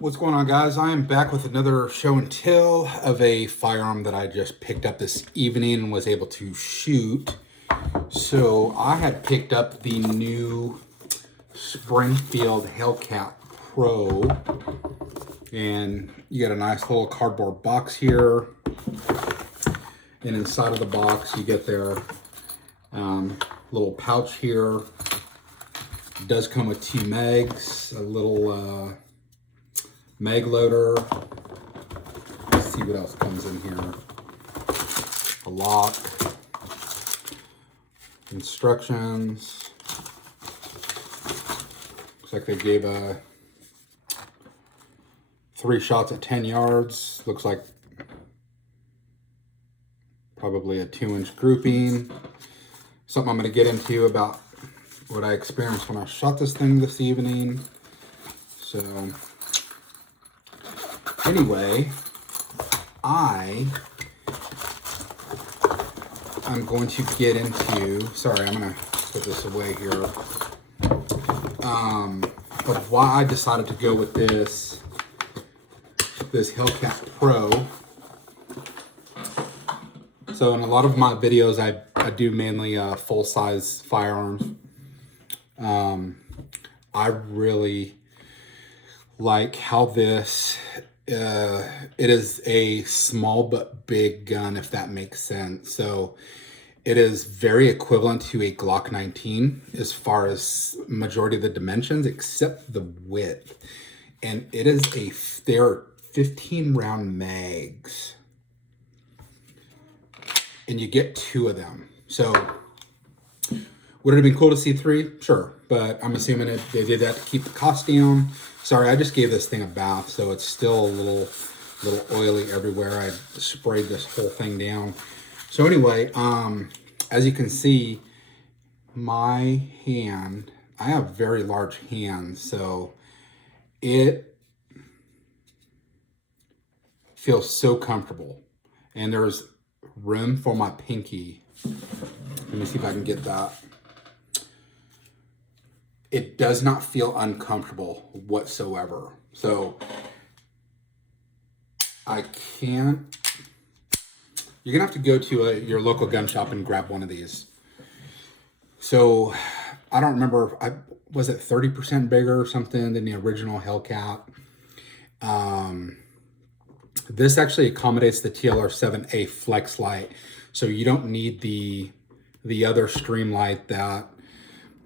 What's going on, guys? I am back with another show and tell of a firearm that I just picked up this evening and was able to shoot. So I had picked up the new Springfield Hellcat Pro, and you got a nice little cardboard box here, and inside of the box you get their little pouch here. It does come with 2 mags, a little mag loader. Let's see what else comes in here. A lock, instructions. Looks like they gave 3 shots at 10 yards. Looks like probably a 2-inch grouping. Something I'm going to get into about what I experienced when I shot this thing this evening. So anyway, I'm going to get into, sorry, I'm going to put this away here, of why I decided to go with this Hellcat Pro. So in a lot of my videos, I do mainly full-size firearms. I really like how this, it is a small but big gun, if that makes sense. So it is very equivalent to a Glock 19 as far as majority of the dimensions, except the width. And it is there are 15 round mags, and you get 2 of them. So would it have been cool to see 3? Sure, but I'm assuming they did that to keep the cost down. Sorry, I just gave this thing a bath, so it's still a little oily everywhere. I sprayed this whole thing down. So anyway, as you can see, my hand, I have very large hands, so it feels so comfortable. And there's room for my pinky. Let me see if I can get that. It does not feel uncomfortable whatsoever. So I can't, you're gonna have to go to your local gun shop and grab one of these. So I don't remember, was it 30% bigger or something than the original Hellcat? This actually accommodates the TLR7A Flex Light, so you don't need the other stream light that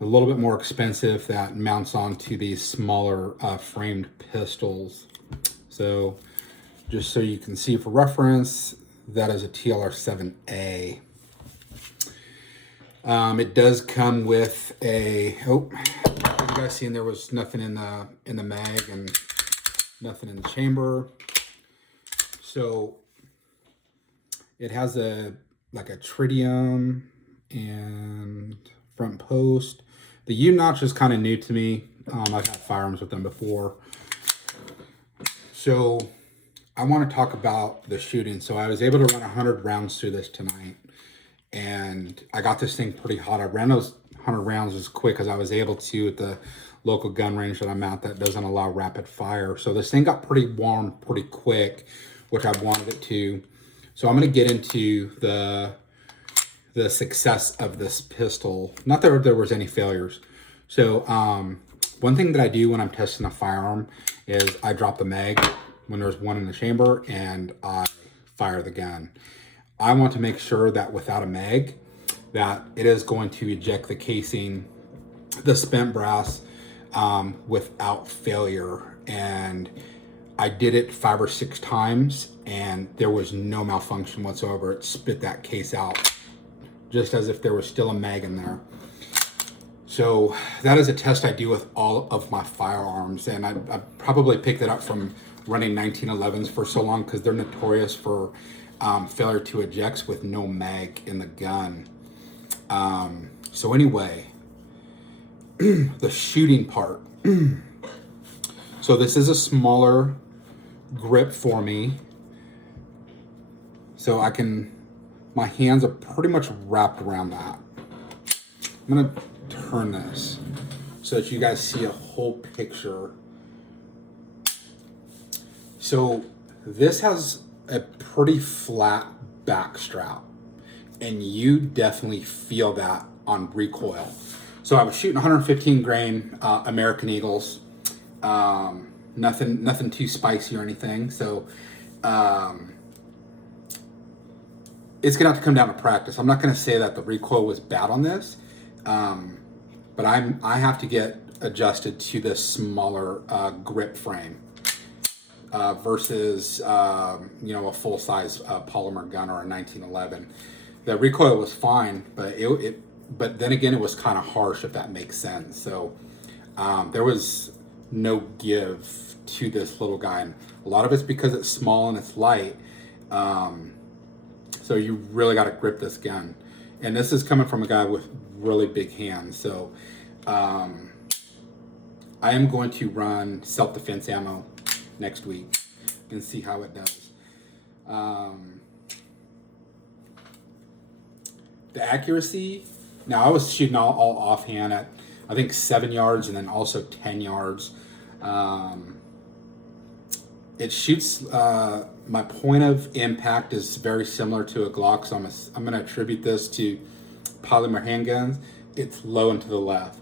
a little bit more expensive that mounts onto these smaller framed pistols. So just so you can see for reference, that is a TLR7A. It does come with a, oh, you guys seen there was nothing in the mag and nothing in the chamber. So it has like a tritium and front post. The U-notch is kind of new to me. I've had firearms with them before. So I want to talk about the shooting. So I was able to run 100 rounds through this tonight, and I got this thing pretty hot. I ran those 100 rounds as quick as I was able to at the local gun range that I'm at that doesn't allow rapid fire. So this thing got pretty warm pretty quick, which I wanted it to. So I'm going to get into the success of this pistol. Not that there was any failures. So one thing that I do when I'm testing a firearm is I drop the mag when there's one in the chamber and I fire the gun. I want to make sure that without a mag, that it is going to eject the casing, the spent brass, without failure. And I did it 5 or 6 times and there was no malfunction whatsoever. It spit that case out just as if there was still a mag in there. So that is a test I do with all of my firearms, and I probably picked it up from running 1911s for so long because they're notorious for failure to ejects with no mag in the gun. So anyway, the shooting part. So this is a smaller grip for me, so I can, my hands are pretty much wrapped around that. I'm gonna turn this so that you guys see a whole picture So this has a pretty flat back strap, and you definitely feel that on recoil. So I was shooting 115 grain American Eagles, nothing too spicy or anything. So it's gonna have to come down to practice. I'm not gonna say that the recoil was bad on this, but I have to get adjusted to this smaller grip frame versus a full size polymer gun or a 1911. The recoil was fine, but then again it was kind of harsh, if that makes sense. So there was no give to this little guy, and a lot of it's because it's small and it's light. So you really got to grip this gun, and this is coming from a guy with really big hands. So I am going to run self-defense ammo next week and see how it does. The accuracy, now I was shooting all offhand at I think 7 yards and then also 10 yards. It shoots, my point of impact is very similar to a Glock, so I'm going to attribute this to polymer handguns. It's low and to the left.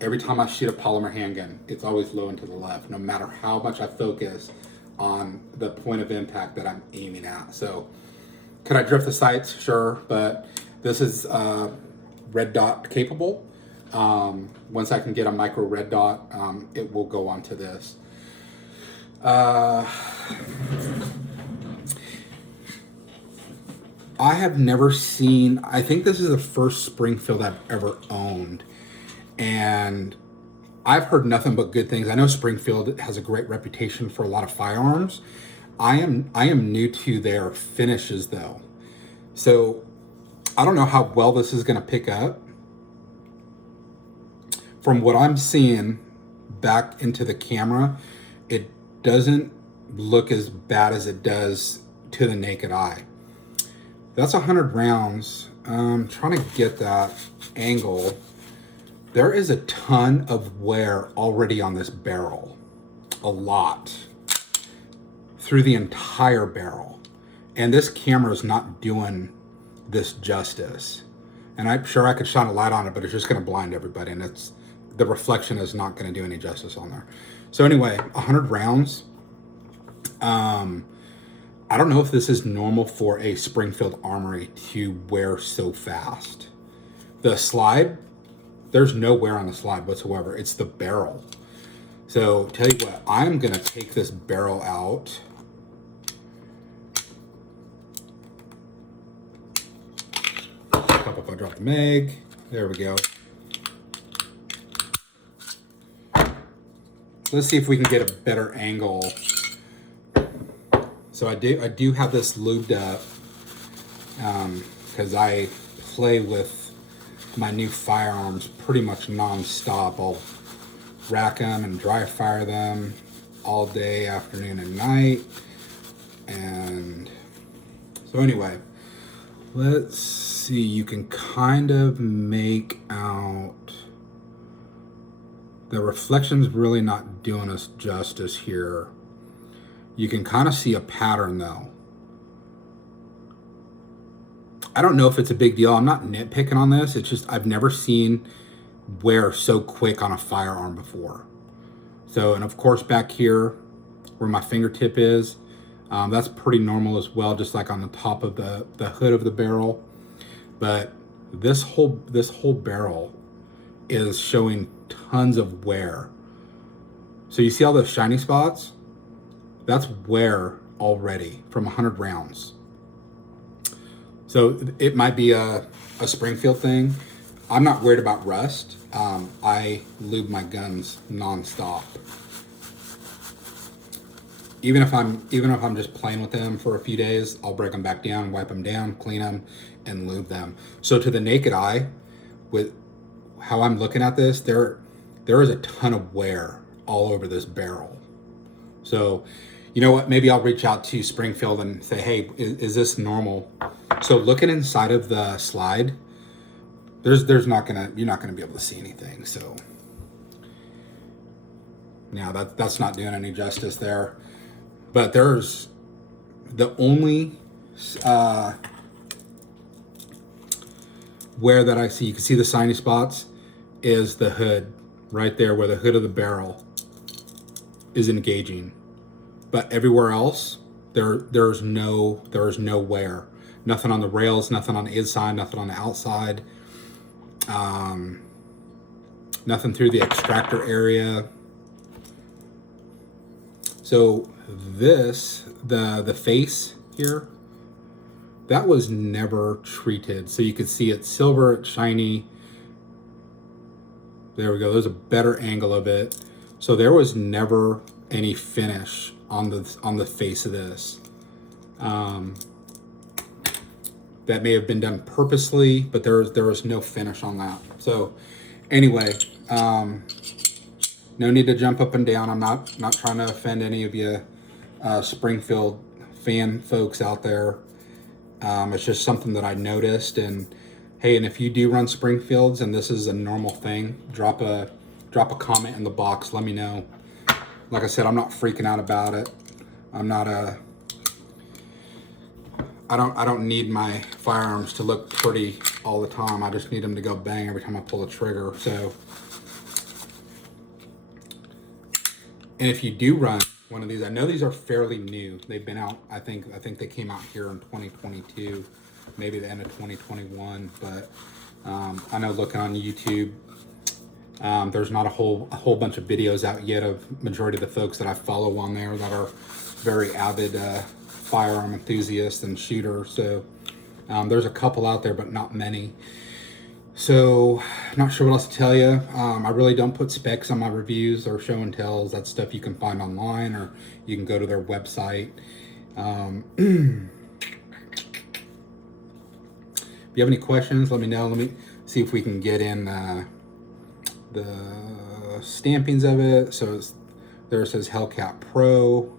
Every time I shoot a polymer handgun, it's always low and to the left, no matter how much I focus on the point of impact that I'm aiming at. So could I drift the sights? Sure, but this is red dot capable. Once I can get a micro red dot, it will go onto this. I have never seen, I think this is the first Springfield I've ever owned, and I've heard nothing but good things. I know Springfield has a great reputation for a lot of firearms. I am new to their finishes though, so I don't know how well this is going to pick up. From what I'm seeing back into the camera, it doesn't look as bad as it does to the naked eye. That's 100 rounds. I'm trying to get that angle. There is a ton of wear already on this barrel. A lot. Through the entire barrel. And this camera is not doing this justice. And I'm sure I could shine a light on it, but it's just going to blind everybody, and the reflection is not going to do any justice on there. So anyway, 100 rounds. I don't know if this is normal for a Springfield Armory to wear so fast. The slide, there's no wear on the slide whatsoever. It's the barrel. So tell you what, I'm going to take this barrel out. Pop up, I drop the mag. There we go. Let's see if we can get a better angle. So I do have this lubed up because I play with my new firearms pretty much non-stop. I'll rack them and dry fire them all day, afternoon and night. And so anyway, let's see, you can kind of make out the reflection's really not doing us justice here. You can kind of see a pattern though. I don't know if it's a big deal. I'm not nitpicking on this. It's just I've never seen wear so quick on a firearm before. So, and of course back here where my fingertip is, that's pretty normal as well, just like on the top of the hood of the barrel. But this whole barrel is showing tons of wear. So you see all those shiny spots? That's wear already from 100 rounds. So it might be a Springfield thing. I'm not worried about rust. I lube my guns nonstop. Even if I'm just playing with them for a few days, I'll break them back down, wipe them down, clean them, and lube them. So to the naked eye, with how I'm looking at this, there is a ton of wear all over this barrel. So, you know what? Maybe I'll reach out to Springfield and say, hey, is this normal? So looking inside of the slide, you're not gonna be able to see anything. So now that's not doing any justice there. But there's the only wear that I see, you can see the shiny spots, is the hood right there where the hood of the barrel is engaging. But everywhere else, there's no wear. Nothing on the rails, nothing on the inside, nothing on the outside. Nothing through the extractor area. So this, the face here, that was never treated. So you can see it's silver, it's shiny. There we go. There's a better angle of it. So there was never any finish on the face of this. That may have been done purposely, but there was no finish on that. So anyway, no need to jump up and down. I'm not trying to offend any of you Springfield fan folks out there. It's just something that I noticed. And hey, and if you do run Springfields and this is a normal thing, drop a comment in the box. Let me know. Like I said, I'm not freaking out about it. I'm not I don't need my firearms to look pretty all the time. I just need them to go bang every time I pull the trigger. So, and if you do run one of these, I know these are fairly new. They've been out, I think they came out here in 2022, maybe the end of 2021. But I know looking on YouTube, there's not a whole bunch of videos out yet of majority of the folks that I follow on there that are very avid firearm enthusiasts and shooters. So there's a couple out there, but not many. So not sure what else to tell you. I really don't put specs on my reviews or show and tells. That's stuff you can find online, or you can go to their website. If you have any questions, let me know. Let me see if we can get in the stampings of it. So there it says Hellcat Pro.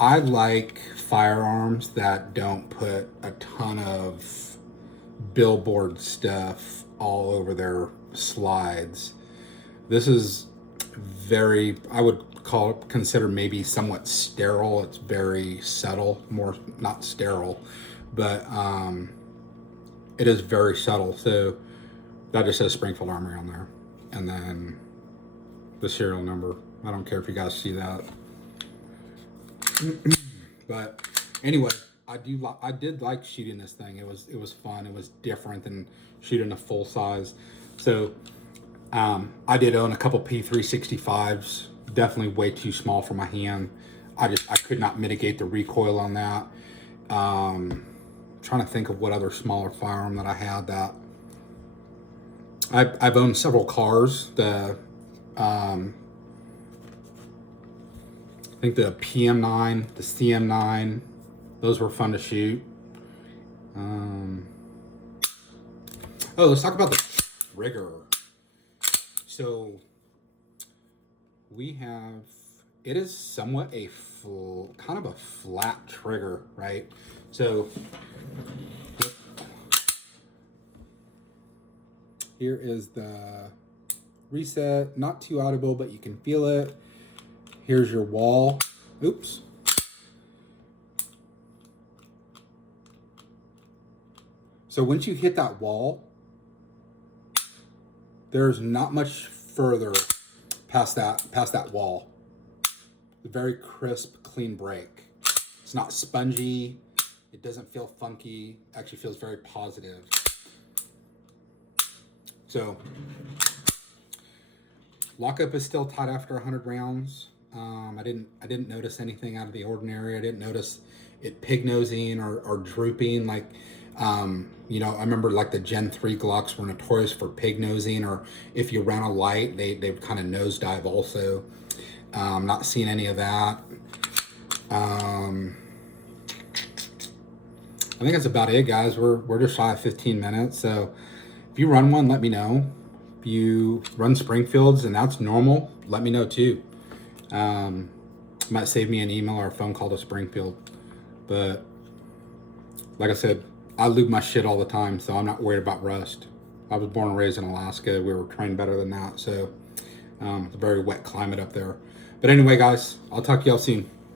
I like firearms that don't put a ton of billboard stuff all over their slides. This is very, I would consider maybe somewhat sterile. It's very subtle, more not sterile, but it is very subtle. So that just says Springfield Armory on there, and then the serial number. I don't care if you guys see that. But anyway, I did like shooting this thing. It was fun. It was different than shooting a full size. So I did own a couple P365s. Definitely way too small for my hand. I could not mitigate the recoil on that. Trying to think of what other smaller firearm that I had that. I've owned several cars. I think the PM9, the CM9, those were fun to shoot. Oh, let's talk about the trigger. So we have, it is somewhat kind of a flat trigger, right? So here is the reset, not too audible, but you can feel it. Here's your wall. Oops. So once you hit that wall, there's not much further past that wall. A very crisp, clean break. It's not spongy. It doesn't feel funky. Actually feels very positive. So lockup is still tight after 100 rounds. I didn't notice anything out of the ordinary. I didn't notice it pig nosing or drooping. Like, you know, I remember like the Gen 3 Glocks were notorious for pig nosing, or if you ran a light, they kind of nosedive also. Not seeing any of that. I think that's about it, guys. We're just shy of 15 minutes. So if you run one, let me know. If you run Springfields and that's normal, let me know too. Might save me an email or a phone call to Springfield. But like I said, I lube my shit all the time, so I'm not worried about rust. I was born and raised in Alaska. We were trained better than that. So it's a very wet climate up there. But anyway, guys, I'll talk to y'all soon.